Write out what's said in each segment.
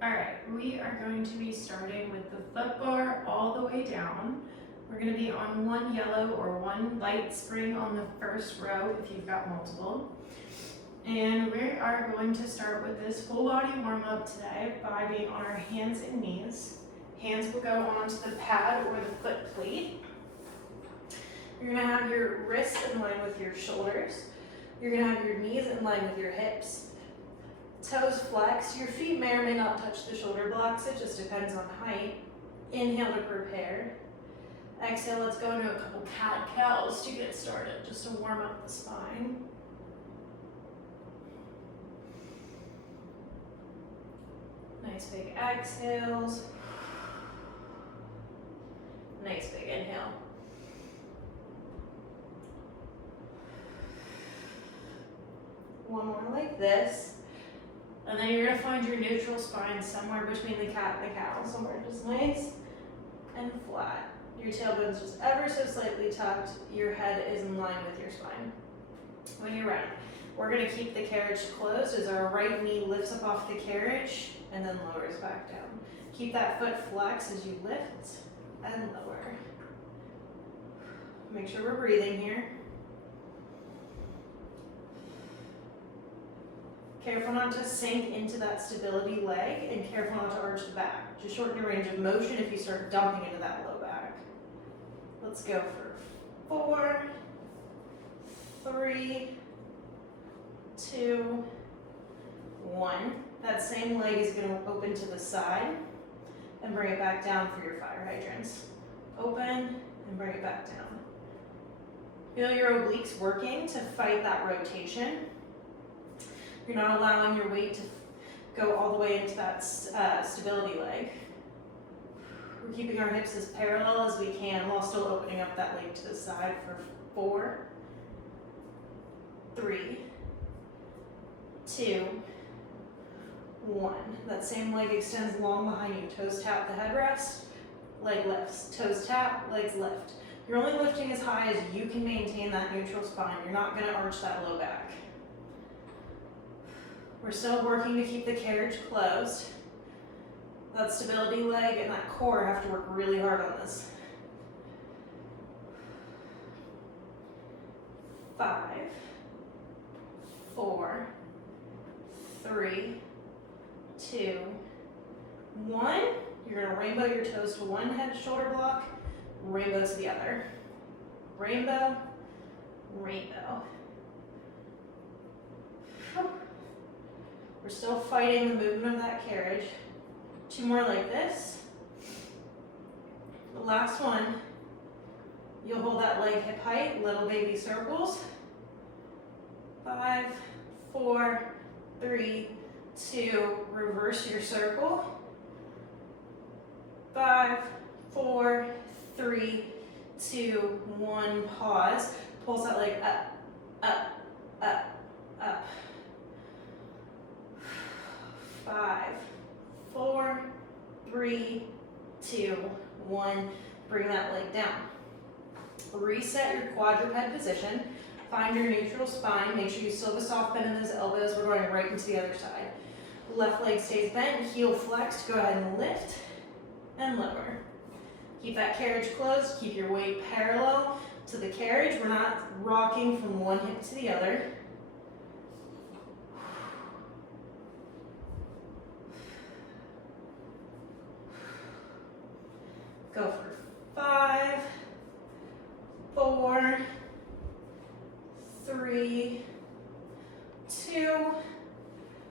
All right, we are going to be starting with the foot bar all the way down. We're going to be on one yellow or one light spring on the first row if you've got multiple. And we are going to start with this full body warm up today by being on our hands and knees. Hands will go onto the pad or the foot plate. You're going to have your wrists in line with your shoulders. You're going to have your knees in line with your hips. Toes flex. Your feet may or may not touch the shoulder blocks. It just depends on height. Inhale to prepare. Exhale, let's go into a couple cat-cows to get started, just to warm up the spine. Nice big exhales. Nice big inhale. One more like this. And then you're going to find your neutral spine somewhere between the cat and the cow, somewhere just nice and flat. Your tailbone's just ever so slightly tucked. Your head is in line with your spine. When you're ready, we're going to keep the carriage closed as our right knee lifts up off the carriage and then lowers back down. Keep that foot flexed as you lift and lower. Make sure we're breathing here. Careful not to sink into that stability leg and careful not to arch the back. Just shorten your range of motion if you start dumping into that low back. Let's go for 4, 3, 2, 1. That same leg is going to open to the side and bring it back down for your fire hydrants. Open and bring it back down. Feel your obliques working to fight that rotation. You're not allowing your weight to go all the way into that stability leg. We're keeping our hips as parallel as we can while still opening up that leg to the side for 4, 3, 2, 1. That same leg extends long behind you. Toes tap the headrest, leg lifts. Toes tap, legs lift. You're only lifting as high as you can maintain that neutral spine. You're not going to arch that low back. We're still working to keep the carriage closed. That stability leg and that core have to work really hard on this. 5, 4, 3, 2, 1. You're going to rainbow your toes to one head shoulder block, rainbow to the other. Rainbow, rainbow. We're still fighting the movement of that carriage. 2 more like this. The last one, you'll hold that leg hip height, little baby circles. 5, 4, 3, 2, reverse your circle. 5, 4, 3, 2, 1, pause. Pulse that leg up, up, up, up. 5, 4, 3, 2, 1. Bring that leg down. Reset your quadruped position. Find your neutral spine. Make sure you still have a soft bend in those elbows. We're going right into the other side. Left leg stays bent, heel flexed. Go ahead and lift and lower. Keep that carriage closed. Keep your weight parallel to the carriage. We're not rocking from one hip to the other. Go for 5, 4, 3, 2.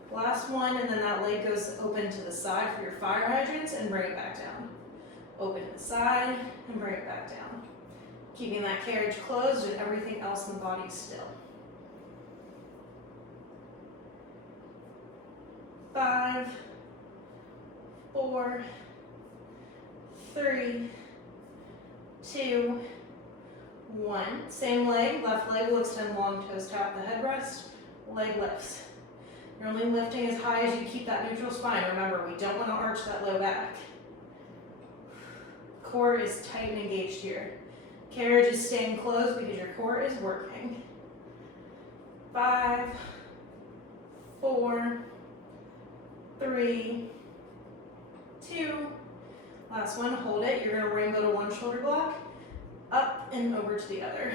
Last one, and then that leg goes open to the side for your fire hydrants and bring it back down. Open to the side and bring it back down. Keeping that carriage closed and everything else in the body still. 5, 4, 3, 2, 1. Same leg, left leg will extend long, toes tap the headrest, leg lifts. You're only lifting as high as you keep that neutral spine. Remember, we don't want to arch that low back. Core is tight and engaged here. Carriage is staying closed because your core is working. 5, 4, 3, 2. Last one, hold it. You're gonna rainbow to one shoulder block, up and over to the other.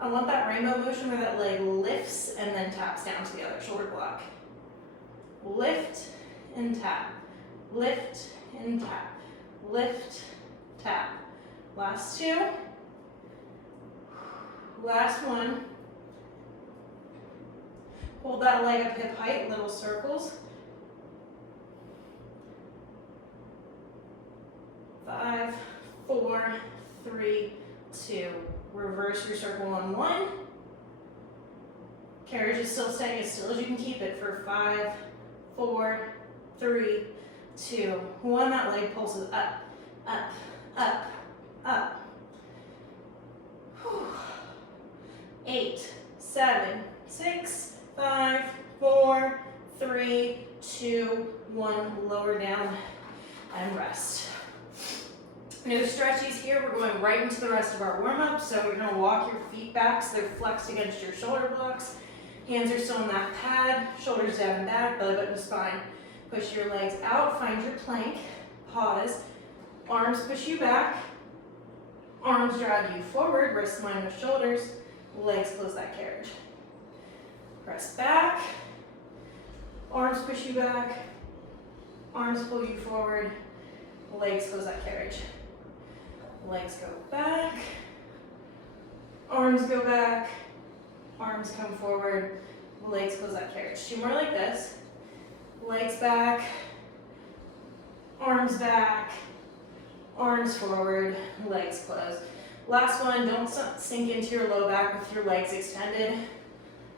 I want that rainbow motion where that leg lifts and then taps down to the other shoulder block. Lift and tap, lift and tap, lift, tap. Last 2. Last one. Hold that leg up hip height, little circles. 5, 4, 3, 2. Reverse your circle on 1. Carriage is still staying as still as you can keep it for 5, 4, 3, 2, 1. That leg pulses up, up, up, up. 8, 7, 6, 5, 4, 3, 2, 1. Lower down and rest. No stretchies here. We're going right into the rest of our warm-up. So you're going to walk your feet back so they're flexed against your shoulder blocks. Hands are still on that pad. Shoulders down and back, belly button to spine. Push your legs out. Find your plank. Pause. Arms push you back. Arms drag you forward. Wrists line with shoulders. Legs close that carriage. Press back. Arms push you back. Arms pull you forward. Legs close that carriage. Legs go back. Arms go back. Arms come forward. Legs close that carriage. 2 more like this. Legs back. Arms back. Arms forward. Legs close. Last one, don't sink into your low back with your legs extended.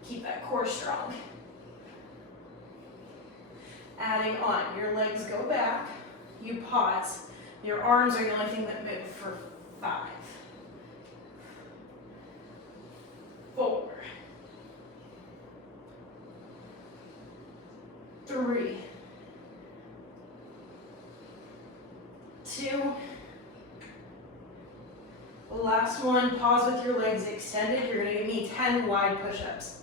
Keep that core strong. Adding on, your legs go back. You pause. Your arms are the only thing that move for 5, 4, 3, 2. Last one, pause with your legs extended. You're gonna give me 10 wide push-ups.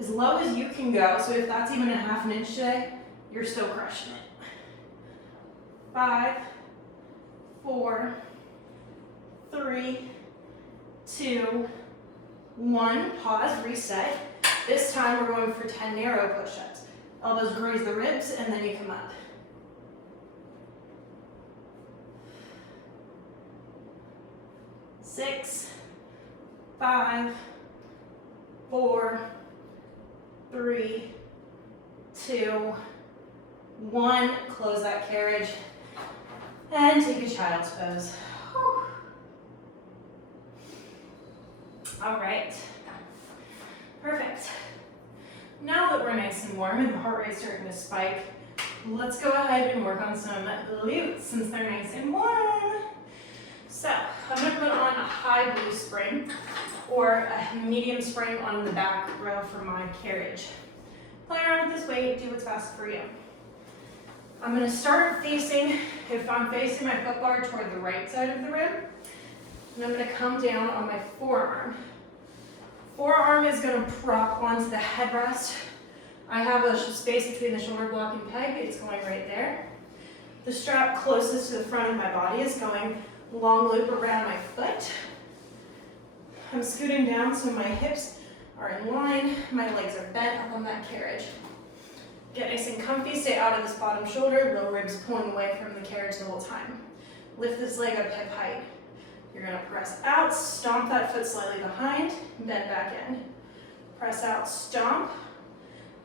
As low as you can go, so if that's even a ½ an inch today, you're still crushing it. 5, 4, 3, 2, 1. Pause, reset. This time we're going for 10 narrow push-ups. Elbows graze the ribs and then you come up. 6, 5, 4, 3, 2, 1. Close that carriage and take a child's pose. Whew. All right, perfect. Now that we're nice and warm and the heart rate's starting to spike, let's go ahead and work on some glutes since they're nice and warm. So I'm going to put on a high blue spring or a medium spring on the back row for my carriage. Play around with this weight, do what's fast for you. I'm going to start facing, if I'm facing my foot bar toward the right side of the rib, and I'm going to come down on my forearm. Forearm is going to prop onto the headrest. I have a space between the shoulder block and peg, it's going right there. The strap closest to the front of my body is going long loop around my foot. I'm scooting down so my hips are in line, my legs are bent up on that carriage. Get nice and comfy, stay out of this bottom shoulder, low ribs pulling away from the carriage the whole time. Lift this leg up hip height. You're gonna press out, stomp that foot slightly behind, bend back in. Press out, stomp,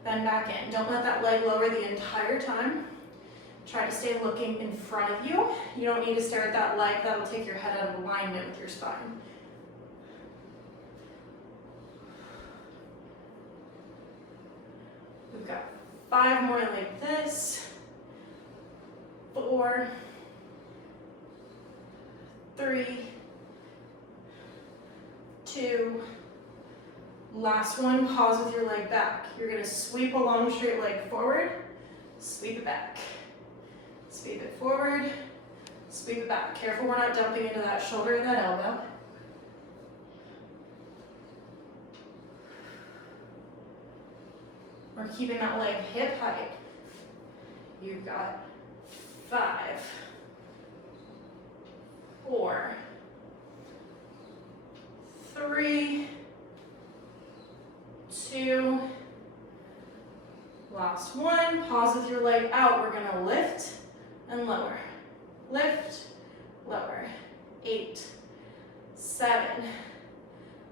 bend back in. Don't let that leg lower the entire time. Try to stay looking in front of you. You don't need to stare at that leg, that'll take your head out of alignment with your spine. We've got 5 more like this. 4, 3, 2, last one, pause with your leg back. You're gonna sweep a long straight leg forward, sweep it back. Sweep it forward, sweep it back. Careful we're not dumping into that shoulder and that elbow. We're keeping that leg hip height. You've got 5, 4, 3, 2, last one. Pause with your leg out. We're gonna lift and lower. Lift, lower. 8, 7,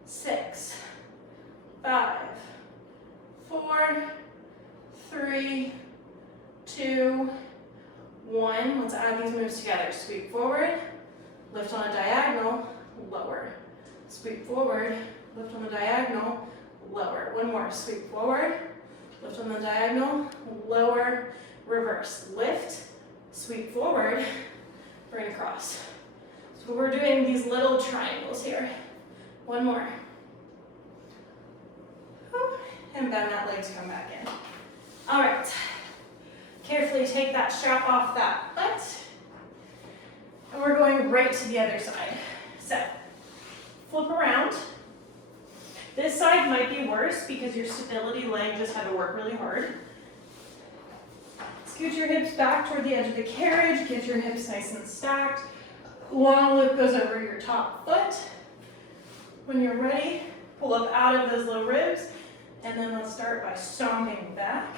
6, 5, 4, 3, 2, 1. Let's add these moves together. Sweep forward, lift on a diagonal, lower. Sweep forward, lift on the diagonal, lower. One more. Sweep forward, lift on the diagonal, lower, reverse. Lift, sweep forward, bring across. So we're doing these little triangles here. One more. And bend that leg to come back in. All right. Carefully take that strap off that foot. And we're going right to the other side. So, flip around. This side might be worse because your stability leg just had to work really hard. Scoot your hips back toward the edge of the carriage. Get your hips nice and stacked. Long loop goes over your top foot. When you're ready, pull up out of those low ribs. And then let's start by stomping back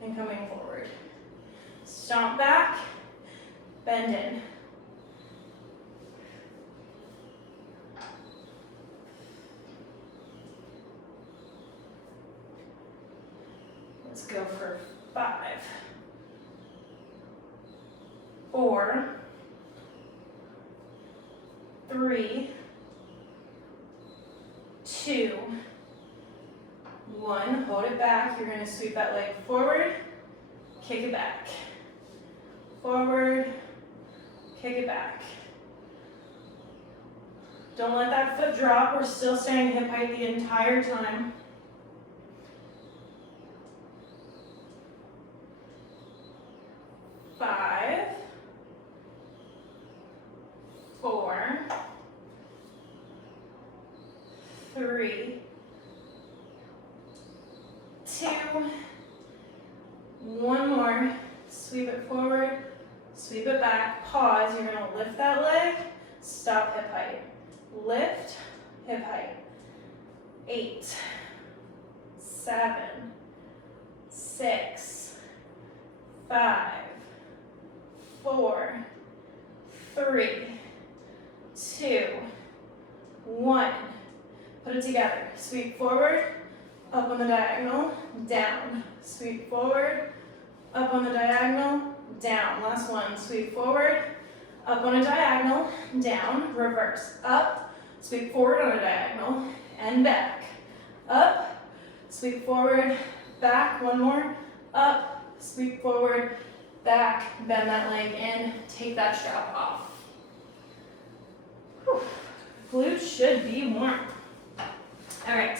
and coming forward. Stomp back, bend in. Let's go for 5, 4, 3, 2, 1. Hold it back. You're going to sweep that leg forward, kick it back. Forward, kick it back. Don't let that foot drop. We're still staying hip height the entire time. 5, 4, 3, 2, 1 more. Sweep it forward, sweep it back, pause. You're going to lift that leg, stop hip height. Lift, hip height. 8, 7, 6, 5, 4, 3, 2, 1. Put it together. Sweep forward, up on the diagonal, down. Sweep forward, up on the diagonal, down. Last one. Sweep forward, up on a diagonal, down. Reverse. Up, sweep forward on a diagonal, and back. Up, sweep forward, back. One more. Up, sweep forward, back. Bend that leg in. Take that strap off. Whew. Glutes should be warm. All right.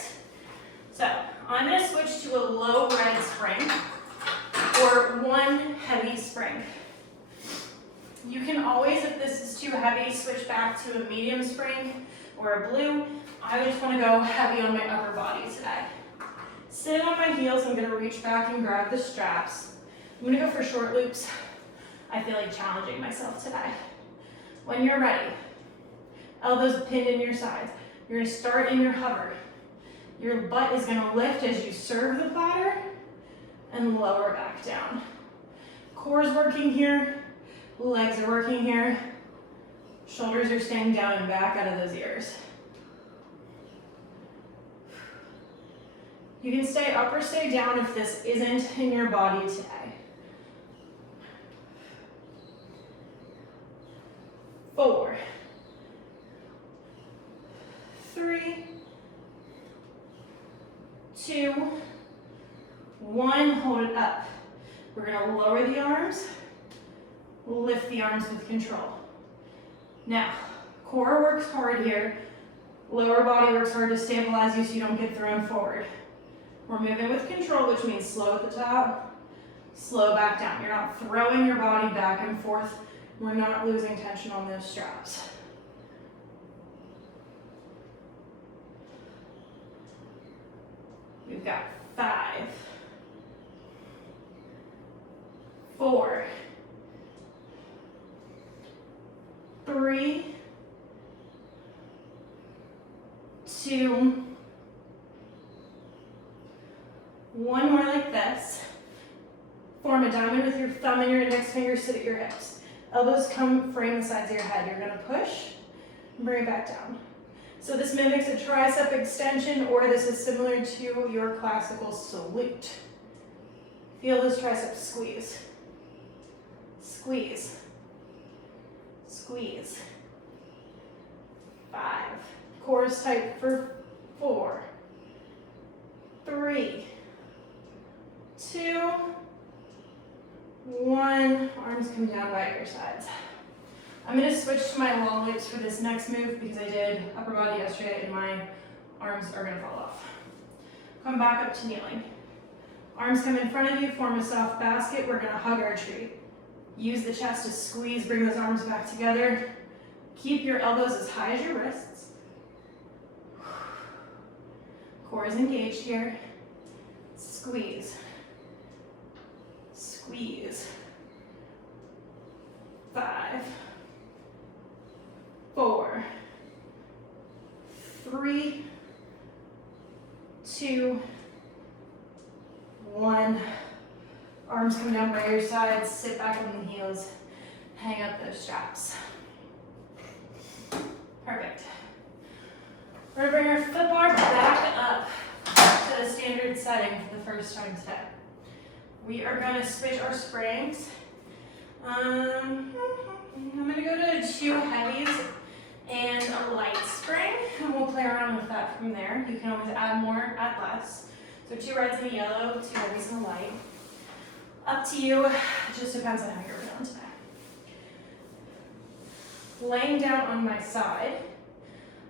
So I'm going to switch to a low red spring or one heavy spring. You can always, if this is too heavy, switch back to a medium spring or a blue. I just want to go heavy on my upper body today. Sitting on my heels, I'm going to reach back and grab the straps. I'm going to go for short loops. I feel like challenging myself today. When you're ready, elbows pinned in your sides. You're going to start in your hover. Your butt is going to lift as you serve the platter and lower back down. Core's working here, legs are working here, shoulders are staying down and back out of those ears. You can stay up or stay down if this isn't in your body today. 4, 3, 2, 1, hold it up. We're going to lower the arms, lift the arms with control. Now, core works hard here. Lower body works hard to stabilize you so you don't get thrown forward. We're moving with control, which means slow at the top, slow back down. You're not throwing your body back and forth. We're not losing tension on those straps. We've got 5, 4, 3, 2, 1 more like this. Form a diamond with your thumb and your index finger, sit at your hips. Elbows come frame the sides of your head. You're gonna push and bring it back down. So this mimics a tricep extension, or this is similar to your classical salute. Feel those triceps squeeze. Squeeze. Squeeze. 5. Core is tight for 4, 3, 2, 1. Arms come down by your sides. I'm going to switch to my long leaps for this next move because I did upper body yesterday and my arms are going to fall off. Come back up to kneeling. Arms come in front of you, form a soft basket. We're going to hug our tree. Use the chest to squeeze, bring those arms back together. Keep your elbows as high as your wrists. Core is engaged here. Squeeze. Squeeze. 5, 4, 3, 2, 1. Arms come down by your sides, sit back on the heels, hang up those straps. Perfect. We're gonna bring our foot bar back up to the standard setting for the first time today. We are gonna switch our springs. I'm gonna go to 2 heavies and a light spring, and we'll play around with that from there. You can always add more, add less. So 2 reds and a yellow, 2 heavies and a light. Up to you, it just depends on how you're feeling today. Laying down on my side,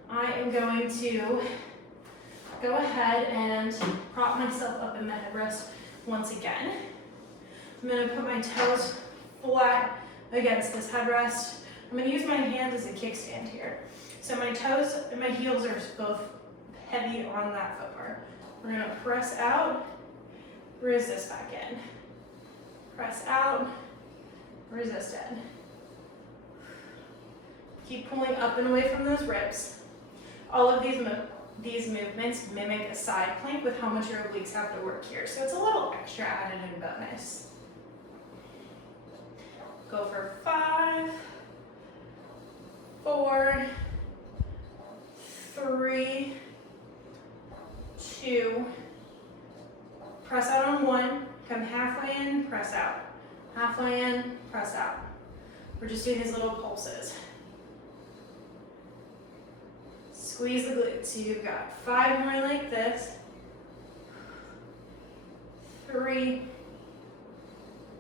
I am going to go ahead and prop myself up in the headrest once again. I'm going to put my toes flat against this headrest. I'm going to use my hand as a kickstand here. So my toes and my heels are both heavy on that foot bar. We're going to press out, resist back in. Press out, resist in. Keep pulling up and away from those ribs. All of these movements mimic a side plank with how much your obliques have to work here. So it's a little extra added in bonus. Go for 5, 4, 3, 2, press out on 1, come halfway in, press out. Halfway in, press out. We're just doing these little pulses. Squeeze the glutes. So you've got 5 more like this. 3,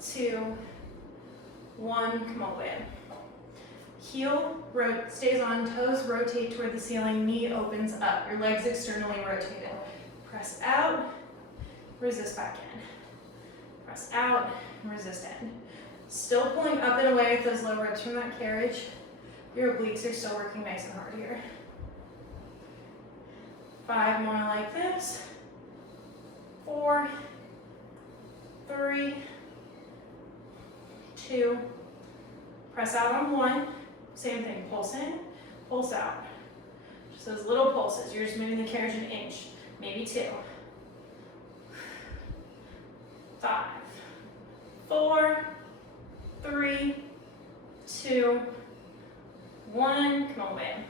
2, 1, come all the way in. Heel stays on, toes rotate toward the ceiling, knee opens up, your legs externally rotated. Press out, resist back in. Press out, resist in. Still pulling up and away with those low ribs from that carriage. Your obliques are still working nice and hard here. 5 more like this. 4, 3, 2, press out on 1. Same thing, pulse in, pulse out. Just those little pulses. You're just moving the carriage an inch, maybe 2. 5, 4, 3, 2, 1. Come on, babe.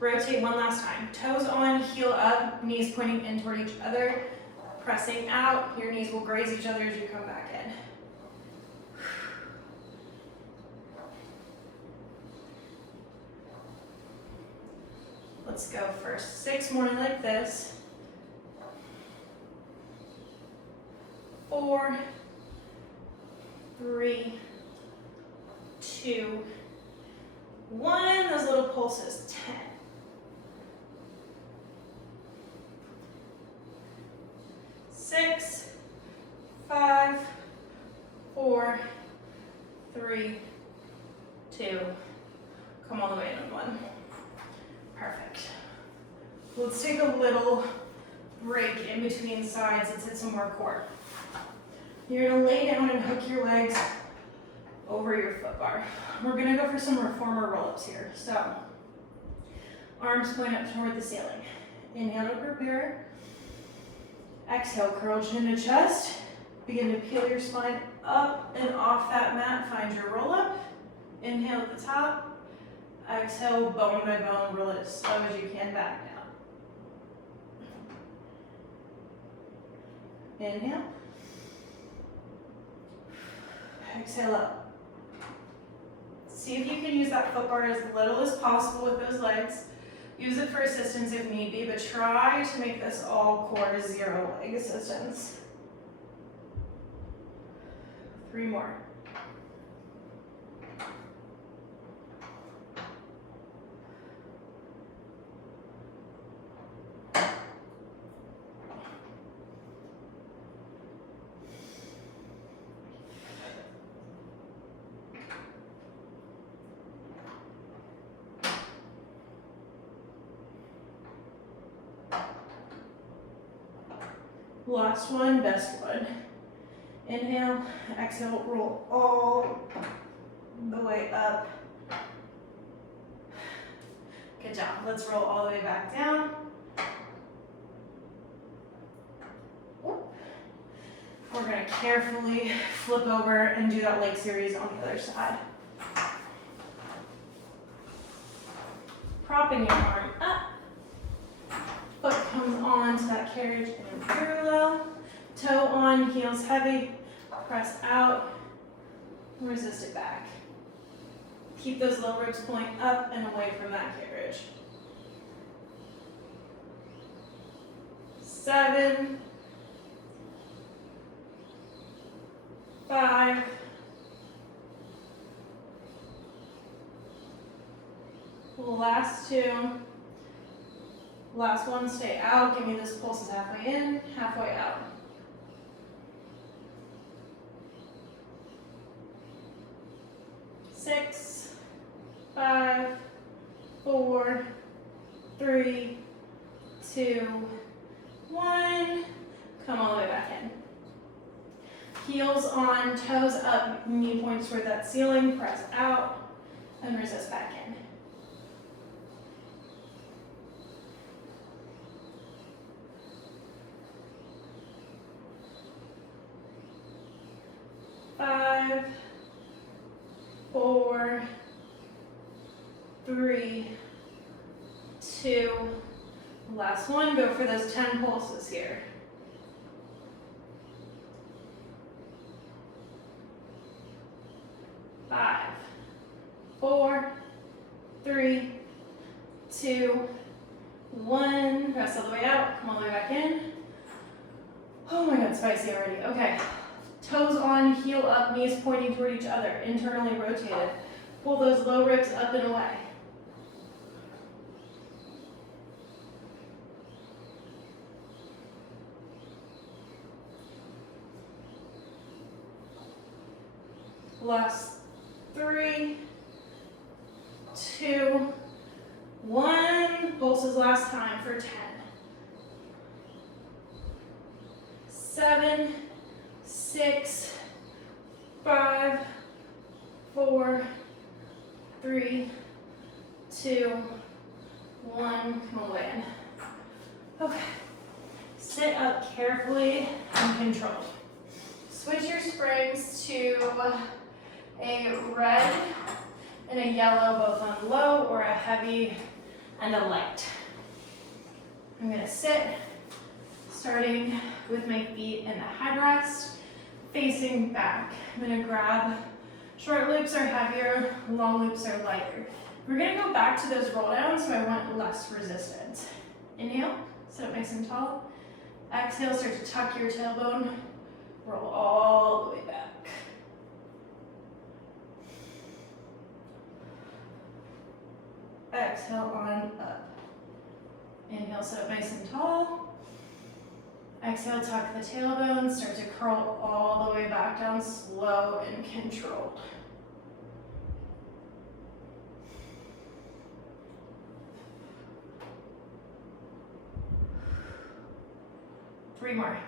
Rotate one last time. Toes on, heel up, knees pointing in toward each other. Pressing out, your knees will graze each other as you come back in. Let's go for 6 more like this. 4, 3, 2, 1. Those little pulses. 10. 6, 5, 4, 3, 2. Come all the way in on 1. Perfect. Let's take a little break in between sides. Let's hit some more core. You're gonna lay down and hook your legs over your foot bar. We're gonna go for some reformer roll-ups here. So, arms point up toward the ceiling. Inhale to prepare. Exhale, curl chin to chest. Begin to peel your spine up and off that mat. Find your roll-up. Inhale at the top. Exhale, bone by bone, roll it as slow as you can back down. Inhale. Exhale up. See if you can use that foot bar as little as possible with those legs. Use it for assistance if need be, but try to make this all core 0 leg assistance. 3 more. Last one, best one. Inhale, exhale, roll all the way up. Good job. Let's roll all the way back down. We're going to carefully flip over and do that leg series on the other side. Propping your arm up. Foot comes on to that carriage in parallel. Toe on, heels heavy. Press out. Resist it back. Keep those low ribs point up and away from that carriage. 7, 5, 2. Last one, stay out. Give me this pulses halfway in, halfway out. Six, 5, 4, 3, 2, 1. Come all the way back in. Heels on, toes up, knee points toward that ceiling. Press out and resist back in. Five, 4, 3, 2. Last one. Go for those 10 pulses here. 5, 4, 3, 2, 1. Press all the way out. Come all the way back in. Oh my God, spicy already. Okay. Toes on, heel up, knees pointing toward each other, internally rotated. Pull those low ribs up and away. Last 3, 2, 1. Pulses last time for 10. 7, 6, 5, 4, 3, 2, 1. Come all the way in. Okay. Sit up carefully and controlled. Switch your springs to a red and a yellow, both on low, or a heavy and a light. I'm going to sit, starting with my feet in the headrest, facing back. I'm going to grab, short loops are heavier, long loops are lighter. We're going to go back to those roll downs, so I want less resistance. Inhale, sit up nice and tall. Exhale, start to tuck your tailbone, roll all the way back. Exhale on up. Inhale, sit up nice and tall. Exhale, tuck the tailbone, start to curl all the way back down, slow and controlled. Three more.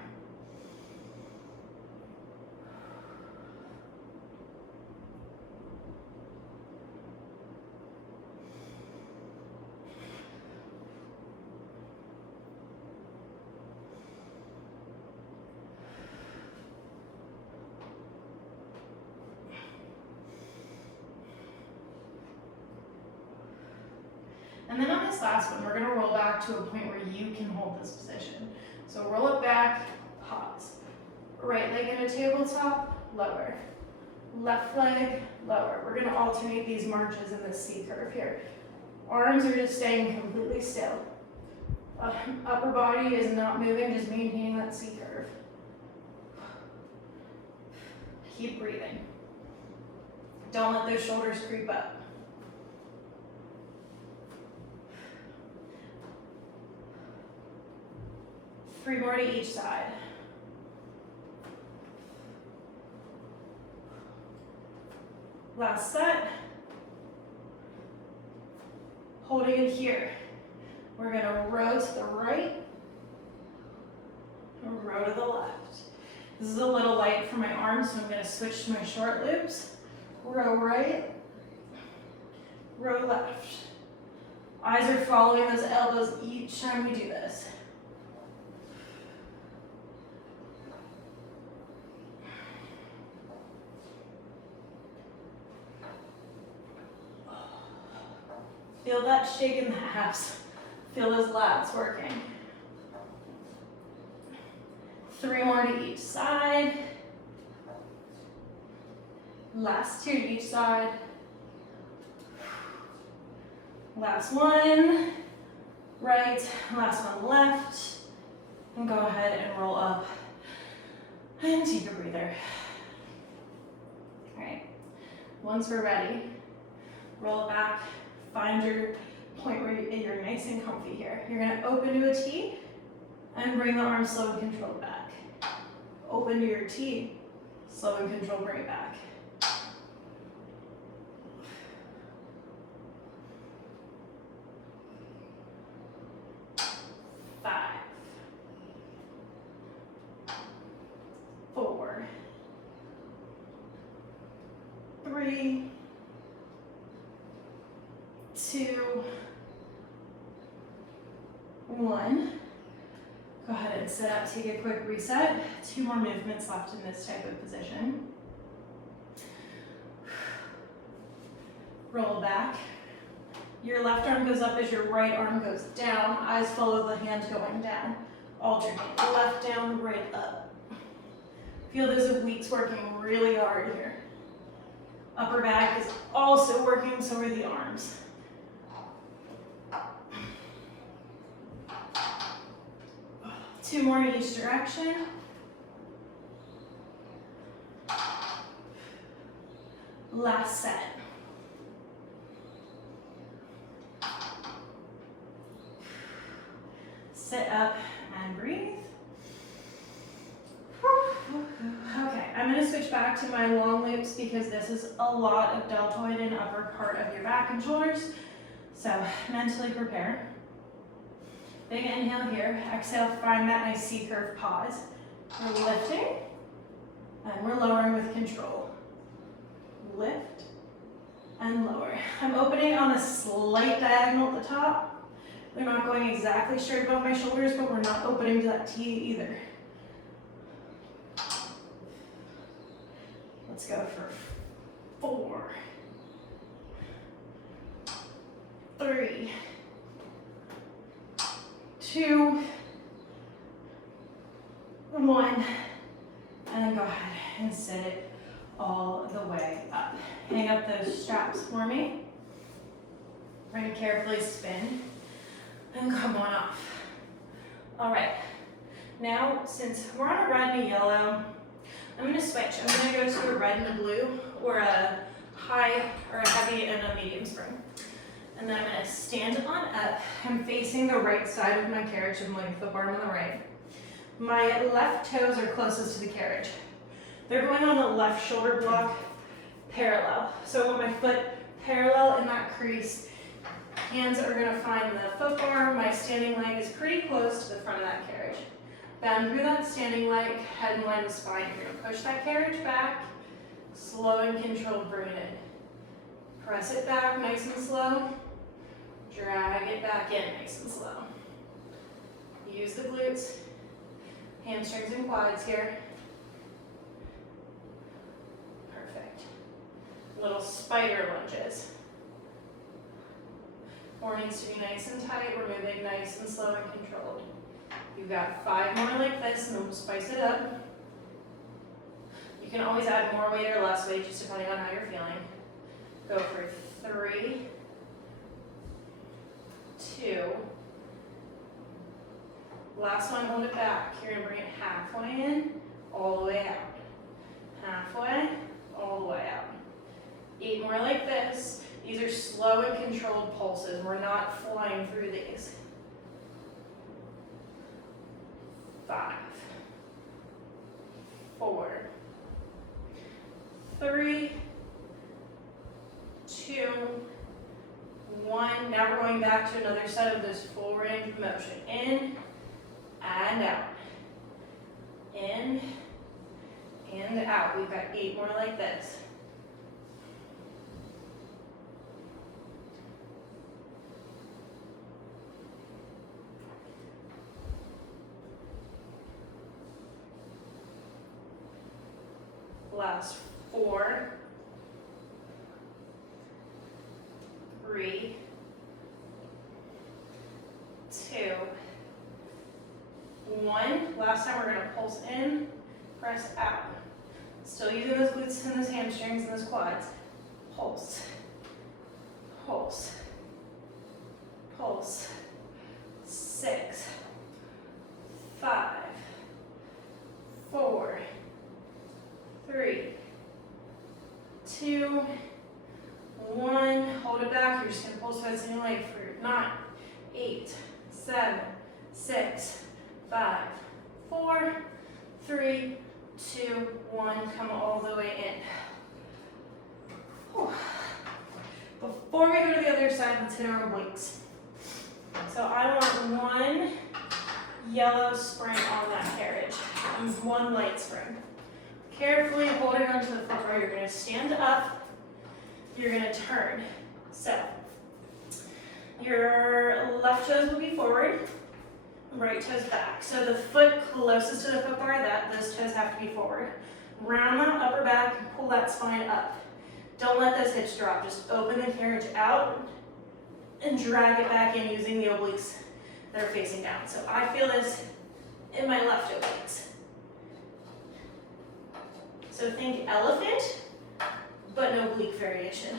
And then on this last one, we're gonna roll back to a point where you can hold this position. So roll it back, pause. Right leg in a tabletop, lower. Left leg, lower. We're gonna alternate these marches in this C curve here. Arms are just staying completely still. Upper body is not moving, just maintaining that C curve. Keep breathing. Don't let those shoulders creep up. Three more to each side. Last set. Holding it here. We're gonna row to the right, and row to the left. This is a little light for my arms, so I'm gonna switch to my short loops. Row right, row left. Eyes are following those elbows each time we do this. Feel that shake in the abs. Feel those lats working. 3 more to each side. Last 2 to each side. Last one, right, last one left. And go ahead and roll up and take a breather. All right, once we're ready, roll it back. Find your point where you're nice and comfy here. You're gonna open to a T and bring the arm slow and controlled back. Open to your T, slow and controlled, bring it back. 5, 4, 3, 2, 1. Go ahead and sit up, take a quick reset. 2 more movements left in this type of position. Roll back. Your left arm goes up as your right arm goes down. Eyes follow the hand going down. Alternate, left down, right up. Feel those obliques working really hard here. Upper back is also working, so are the arms. Two more in each direction. Last set. Sit up and breathe. Okay, I'm gonna switch back to my long loops because this is a lot of deltoid and upper part of your back and shoulders. So mentally prepare. Big inhale here, exhale, find that nice C-curve pause. We're lifting, and we're lowering with control. Lift, and lower. I'm opening on a slight diagonal at the top. We're not going exactly straight above my shoulders, but we're not opening to that T either. Let's go for 4, 3, 2, 1, and then go ahead and sit it all the way up. Hang up those straps for me. We're going to carefully spin and come on off. All right, now since we're on a red and a yellow, I'm going to switch. I'm going to go to a red and a blue, or a high or a heavy and a medium spring. And then I'm going to stand on up. I'm facing the right side of my carriage. I'm laying foot bar on the right. My left toes are closest to the carriage. They're going on the left shoulder block parallel. So I want my foot parallel in that crease. Hands are going to find the foot bar. My standing leg is pretty close to the front of that carriage. Bend through that standing leg, head and line the spine. You're going to push that carriage back, slow and controlled, bring it in. Press it back nice and slow. Drag it back in nice and slow. Use the glutes, hamstrings and quads here. Perfect. Little spider lunges. Core needs to be nice and tight. We're moving nice and slow and controlled. You've got 5 more like this, and then we'll spice it up. You can always add more weight or less weight, just depending on how you're feeling. Go for 3, 2. Last one, hold it back. You're gonna bring it halfway in, all the way out. Halfway, all the way out. 8 more like this. These are slow and controlled pulses. We're not flying through these. 5, 4, 3, 2, 1. Now we're going back to another set of this full range of motion. In and out. In and out. We've got 8 more like this. Last 4, 3, 2, 1. Last time we're going to pulse in, press out. Still using those glutes and those hamstrings and those quads. Pulse, pulse, pulse. 6, 5, 4, 3, 2, 1. Hold it back. You're just going to pulse through your leg for 9, 8, 7, 6, 5, 4, 3, 2, 1. Come all the way in. Whew. Before we go to the other side, let's hit our obliques. So I want 1 yellow spring on that carriage and 1 light spring. Carefully holding onto the foot bar, you're going to stand up, you're going to turn. So your left toes will be forward, right toes back. So the foot closest to the foot bar, those toes have to be forward. Round that upper back and pull that spine up. Don't let those hips drop. Just open the carriage out and drag it back in using the obliques that are facing down. So I feel this in my left obliques. So think elephant, but no oblique variation.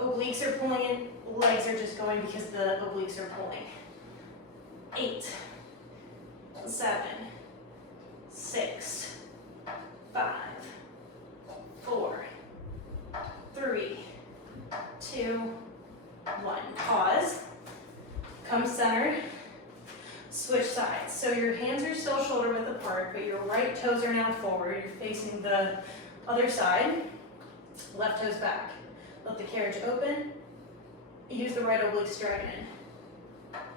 Obliques are pulling in, legs are just going because the obliques are pulling. 8, 7, 6, 5, 4, 3, 2, 1. Pause. Come center. Switch sides. So your hands are still shoulder width apart, but your right toes are now forward. You're facing the other side. Left toes back. Let the carriage open. Use the right obliques, drag it in.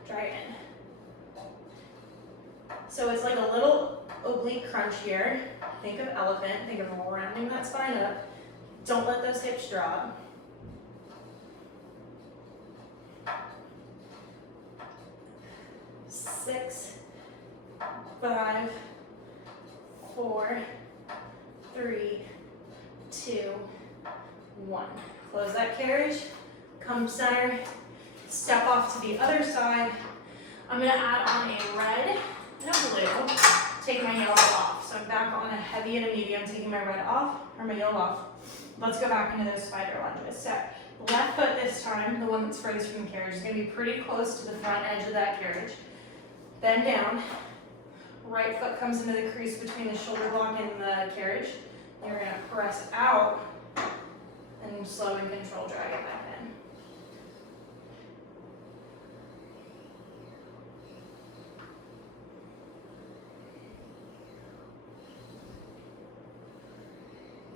Drag it in. So it's like a little oblique crunch here. Think of elephant. Think of rounding that spine up. Don't let those hips drop. Six, 5, 4, 3, 2, 1. Close that carriage, come center, step off to the other side. I'm going to add on a red and a blue, take my yellow off. So I'm back on a heavy and a medium, taking my red off, or my yellow off. Let's go back into those spider lunges. So left foot this time, the one that's furthest from the carriage, is going to be pretty close to the front edge of that carriage. Bend down. Right foot comes into the crease between the shoulder block and the carriage. You're going to press out and slow and control, drag it back in.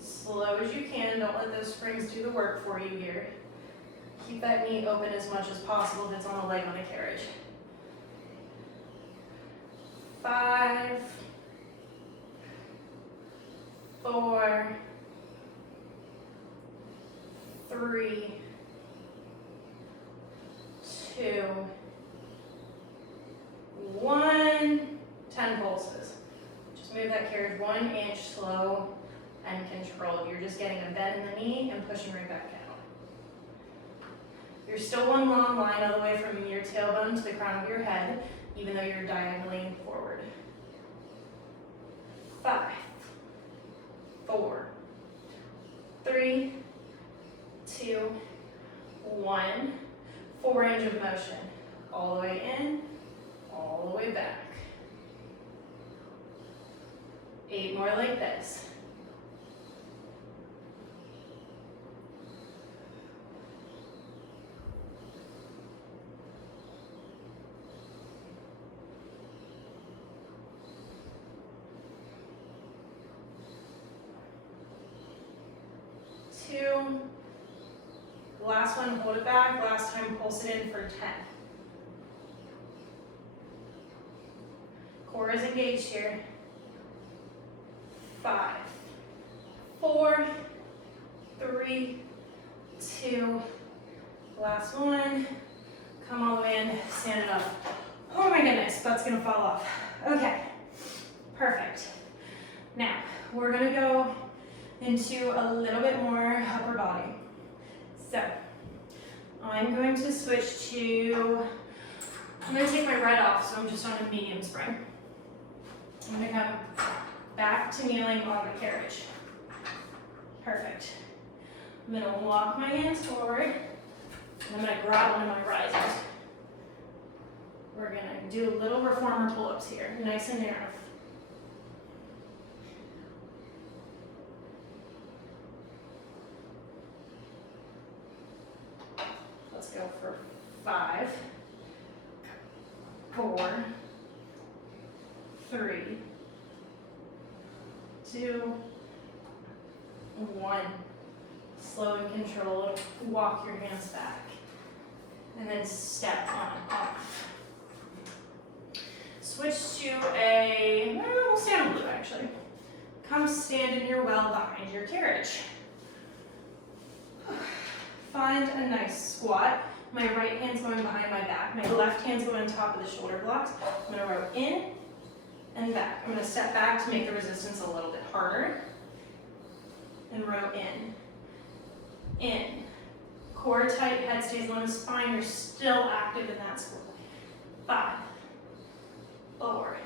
Slow as you can. Don't let those springs do the work for you here. Keep that knee open as much as possible if it's on the leg on the carriage. 5, 4, 3, 2, 1. 10 pulses. Just move that carriage 1 inch slow and controlled. You're just getting a bend in the knee and pushing right back out. You're still one long line all the way from your tailbone to the crown of your head, even though you're diagonally forward. 5, 4, 3, 2, 1. Full range of motion. All the way in, all the way back. 8 more like this. Two. Last one, hold it back. Last time, pulse it in for 10. Core is engaged here. 5, 4, 3, 2. Last one. Come all the way in, stand it up. Oh my goodness, butt's gonna fall off. Okay, perfect. Now, we're gonna go into a little bit more upper body. So, I'm going to switch to, I'm going to take my red off, so I'm just on a medium spring. I'm going to come back to kneeling on the carriage. Perfect. I'm going to walk my hands forward, and I'm going to grab one of my risers. We're going to do little reformer pull-ups here, nice and narrow. Let's go for 5, 4, 3, 2, 1. Slow and controlled. Walk your hands back. And then step on and off. Switch to we'll stand on glute actually. Come stand in your well behind your carriage. Find a nice squat. My right hand's going behind my back. My left hand's going on top of the shoulder blocks. I'm going to row in and back. I'm going to step back to make the resistance a little bit harder. And row in. In. Core tight, head stays low, spine. You're still active in that squat. 5, 4,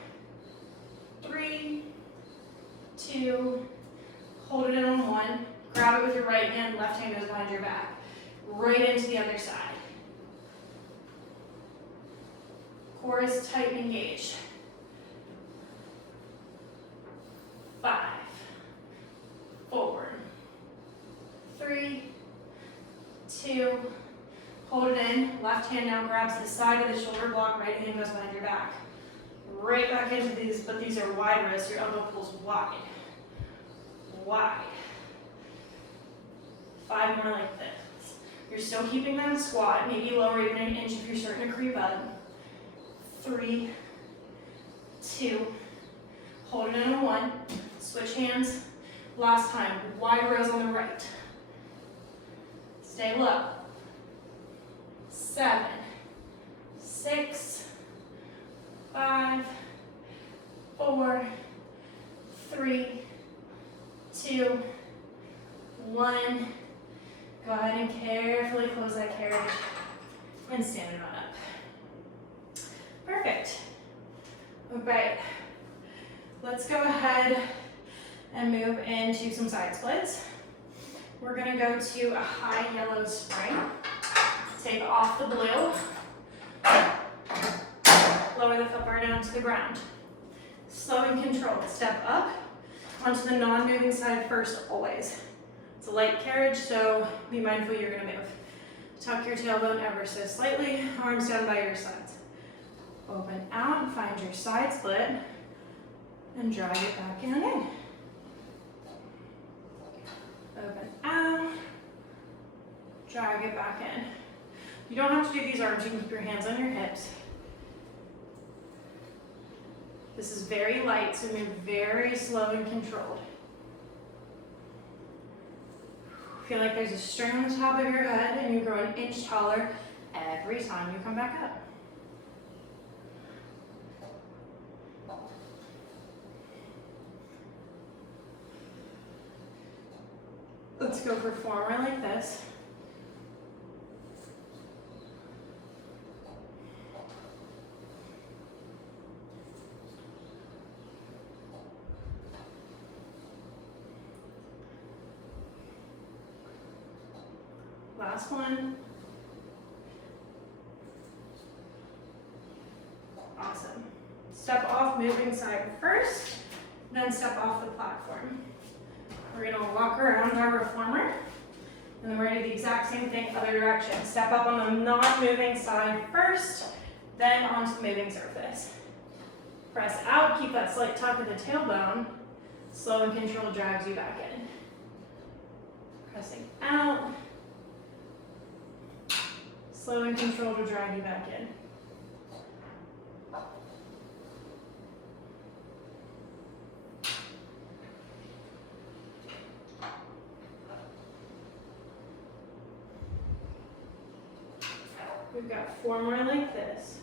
3, 2. Hold it in on 1. Grab it with your right hand. Left hand goes behind your back. Right into the other side. Core is tight and engaged. 5, 4, 3, 2. Hold it in. Left hand now grabs the side of the shoulder block. Right hand goes behind your back. Right back into these, but these are wide wrists. Your elbow pulls wide. Wide. 5 more like this. You're still keeping that squat, maybe lower even an inch if you're starting to creep up. 3, 2, hold it in on 1, switch hands. Last time, wide rows on the right. Stay low. 7, 6, 5, 4, 3, 2, 1. Go ahead and carefully close that carriage and stand it on up. Perfect. All right. Let's go ahead and move into some side splits. We're going to go to a high yellow spring. Take off the blue. Lower the foot bar down to the ground. Slow and controlled. Step up onto the non-moving side first, always. It's a light carriage, so be mindful you're going to move. Tuck your tailbone ever so slightly, arms down by your sides. Open out, find your side split, and drag it back in. Open out, drag it back in. You don't have to do these arms, you can keep your hands on your hips. This is very light, so move very slow and controlled. Feel like there's a string on the top of your head and you grow an inch taller every time you come back up. Let's go for 4 more like this. Last one. Awesome. Step off moving side first, then step off the platform. We're gonna walk around our reformer, and then we're gonna do the exact same thing other direction. Step up on the non-moving side first, then onto the moving surface. Press out, keep that slight tuck of the tailbone. Slow and controlled drags you back in. Pressing out. Slow and controlled to drag you back in. We've got 4 more like this.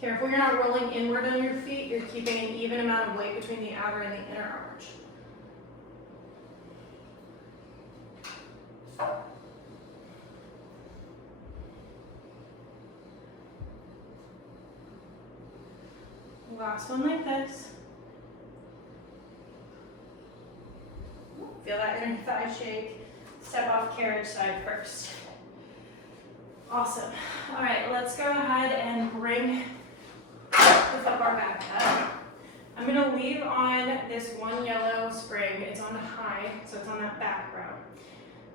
Careful you're not rolling inward on your feet. You're keeping an even amount of weight between the outer and the inner arch. Last one like this. Feel that inner thigh shake. Step off carriage side first. Awesome. All right, let's go ahead and bring the foot bar back up. I'm gonna leave on this one yellow spring. It's on the high, so it's on that back row.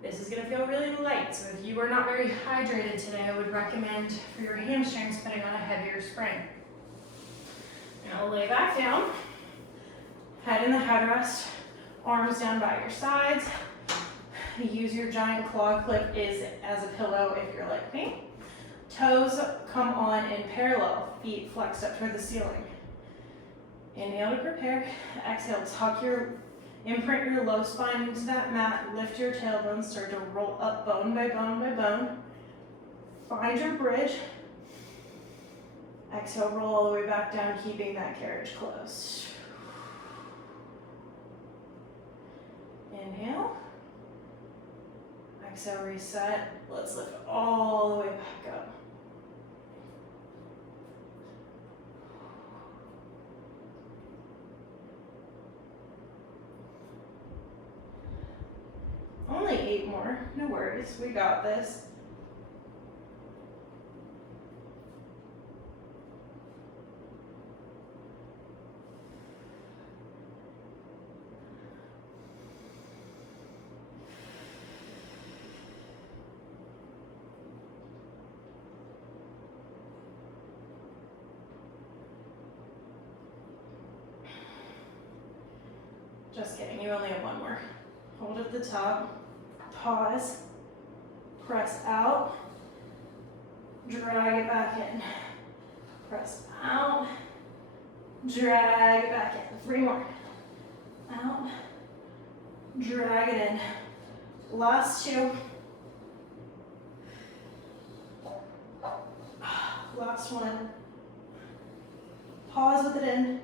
This is gonna feel really light, so if you are not very hydrated today, I would recommend for your hamstrings putting on a heavier spring. Now lay back down, head in the headrest, arms down by your sides. Use your giant claw clip as a pillow if you're like me. Toes come on in parallel, feet flexed up toward the ceiling. Inhale to prepare, exhale, imprint your low spine into that mat, lift your tailbone, start to roll up bone by bone by bone. Find your bridge. Exhale, roll all the way back down, keeping that carriage closed. Inhale. Exhale, reset. Let's lift all the way back up. Only 8 more, no worries, we got this. Just kidding, you only have 1 more. Hold at the top, pause, press out, drag it back in. Press out, drag it back in. 3 more. Out, drag it in. Last 2. Last 1. Pause with it in.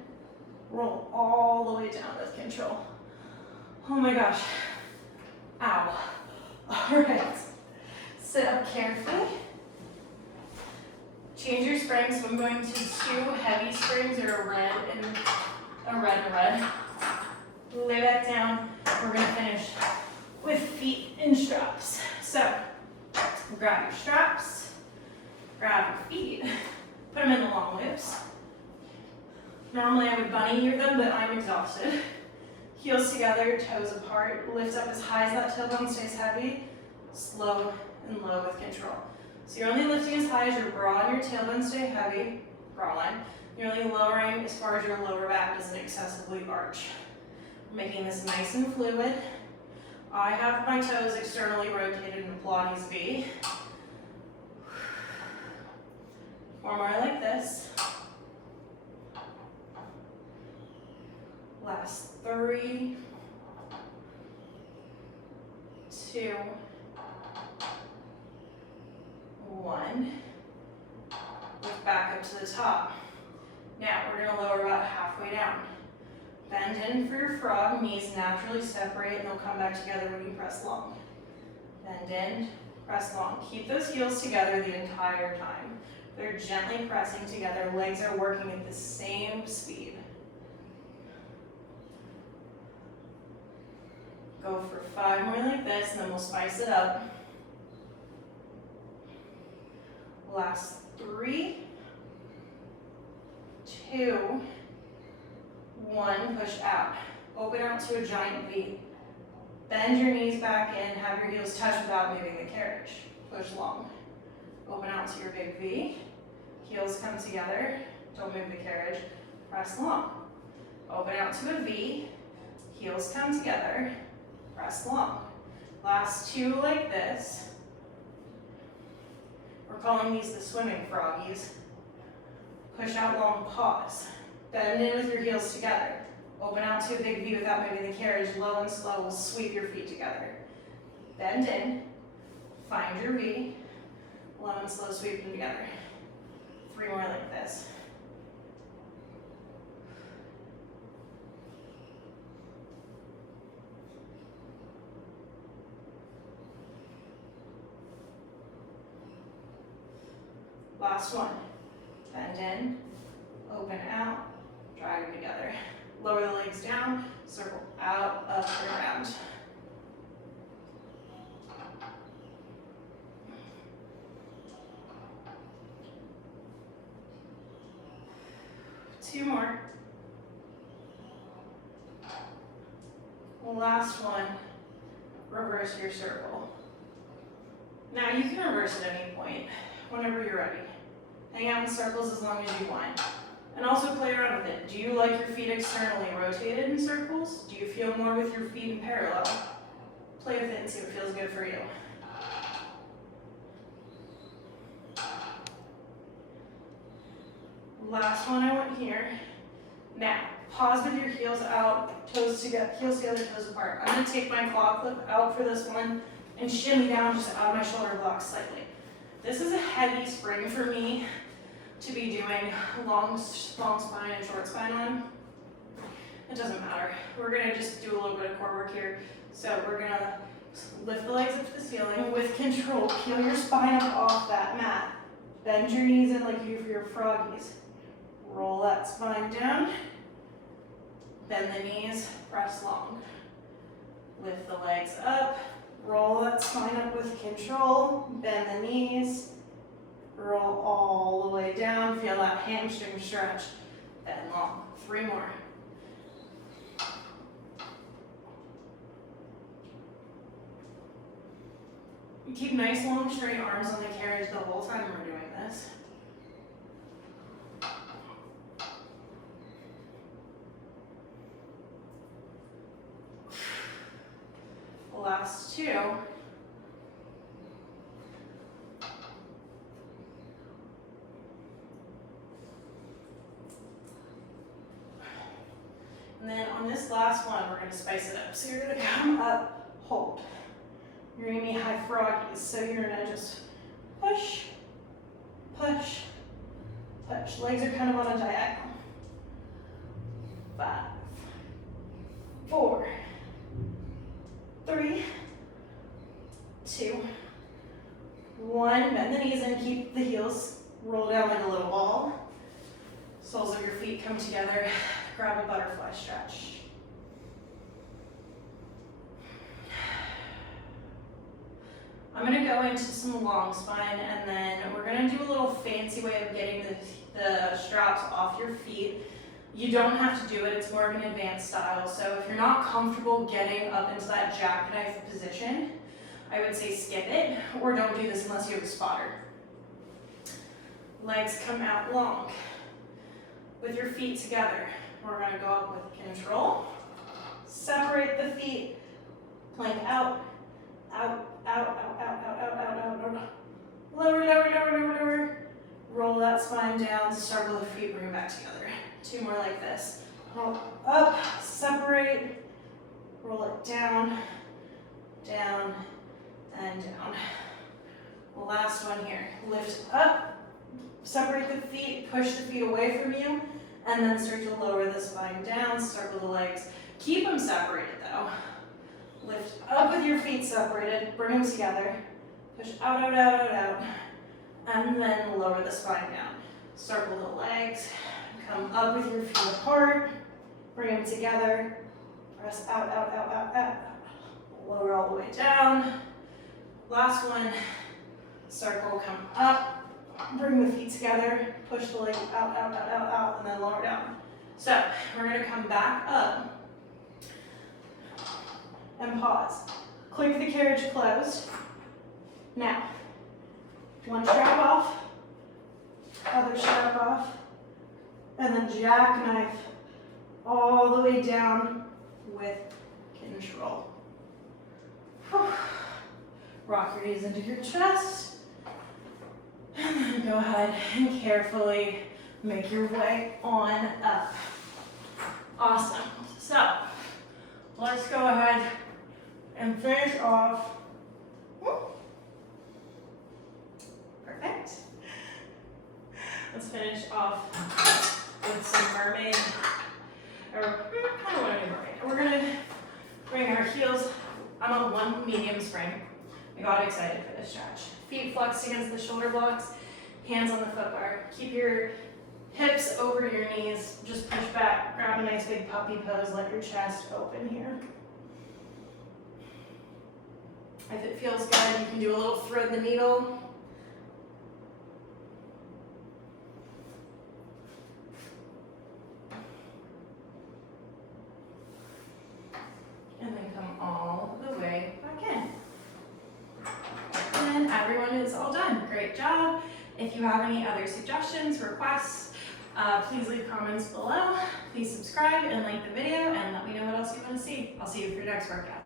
Roll all the way down with control. Oh my gosh. Ow. All right. Sit up carefully. Change your springs. So I'm going to 2 heavy springs, or a red and a red. Lay back down. We're going to finish with feet in straps. So grab your straps, grab your feet, put them in the long loops. Normally I would bunny ear them, but I'm exhausted. Heels together, toes apart. Lift up as high as that tailbone stays heavy. Slow and low with control. So you're only lifting as high as your bra and your tailbone stay heavy, bra line. You're only lowering as far as your lower back doesn't excessively arch. Making this nice and fluid. I have my toes externally rotated in a Pilates V. 4 more like this. Last 3, 2, 1. Lift back up to the top. Now we're going to lower about halfway down. Bend in for your frog, knees naturally separate and they'll come back together when you press long. Bend in, press long. Keep those heels together the entire time. They're gently pressing together. Legs are working at the same speed. Go for 5 more like this, and then we'll spice it up. Last 3, 2, 1, push out. Open out to a giant V. Bend your knees back in, have your heels touch without moving the carriage. Push long. Open out to your big V. Heels come together, don't move the carriage. Press long. Open out to a V. Heels come together, press long. Last 2 like this. We're calling these the swimming froggies. Push out long, pause. Bend in with your heels together. Open out to a big V without moving the carriage. Low and slow, we'll sweep your feet together. Bend in, find your V. Low and slow, sweep them together. 3 more like this. Last one. Bend in, open out, drag them together. Lower the legs down, circle out, up, and around. Two more. Last one, reverse your circle. Now you can reverse at any point, whenever you're ready. Hang out in circles as long as you want. And also play around with it. Do you like your feet externally rotated in circles? Do you feel more with your feet in parallel? Play with it and see what feels good for you. Last one I want here. Now, pause with your heels out, toes together, heels together, toes apart. I'm gonna take my claw clip out for this one and shimmy down just out of my shoulder blocks slightly. This is a heavy spring for me to be doing long spine and short spine on. It doesn't matter. We're gonna just do a little bit of core work here. So we're gonna lift the legs up to the ceiling with control. Peel your spine up off that mat. Bend your knees in like you do for your froggies. Roll that spine down. Bend the knees, press long. Lift the legs up. Roll that spine up with control. Bend the knees. Roll all the way down. Feel that hamstring stretch. Bend long. 3 more. You keep nice long straight arms on the carriage the whole time we're doing this. The last 2. And then on this last one, we're going to spice it up. So you're going to come up, hold. You're going to be high froggies. So you're going to just push, push, push. Legs are kind of on a diagonal. 5, 4, 3, 2, 1. Bend the knees and keep the heels roll down like a little ball. Soles of your feet come together. Grab a butterfly stretch. I'm going to go into some long spine, and then we're going to do a little fancy way of getting the straps off your feet. You don't have to do it, it's more of an advanced style. So if you're not comfortable getting up into that jackknife position, I would say skip it, or don't do this unless you have a spotter. Legs come out long. With your feet together, we're going to go up with control. Separate the feet, plank out, out, out, out, out, out, out, out, out, out. Lower, lower, lower, lower, lower. Roll that spine down, circle the feet, bring it back together. 2 more like this. Roll up, separate, roll it down, down, and down. Last one here. Lift up, separate the feet, push the feet away from you, and then start to lower the spine down, circle the legs. Keep them separated though. Lift up with your feet separated, bring them together, push out, out, out, out, out, and then lower the spine down. Circle the legs, come up with your feet apart, bring them together, press out, out, out, out, out, lower all the way down. Last one, circle, come up, bring the feet together, push the leg out, out, out, out, out, and then lower down. So we're gonna come back up and pause. Click the carriage closed. Now, one strap off, other strap off, and then jackknife all the way down with control. Whew. Rock your knees into your chest, and then go ahead and carefully make your way on up. Awesome. So, let's go ahead and finish off. Perfect. Let's finish off with some mermaid, or kind of want to do mermaid. We're gonna bring our heels. I'm on one medium spring. I got excited for this stretch. Feet flexed against the shoulder blocks, hands on the foot bar. Keep your hips over your knees. Just push back, grab a nice big puppy pose, let your chest open here. If it feels good, you can do a little thread the needle. And then come all the way back in. And everyone is all done. Great job. If you have any other suggestions, requests, please leave comments below. Please subscribe and like the video and let me know what else you want to see. I'll see you for your next workout.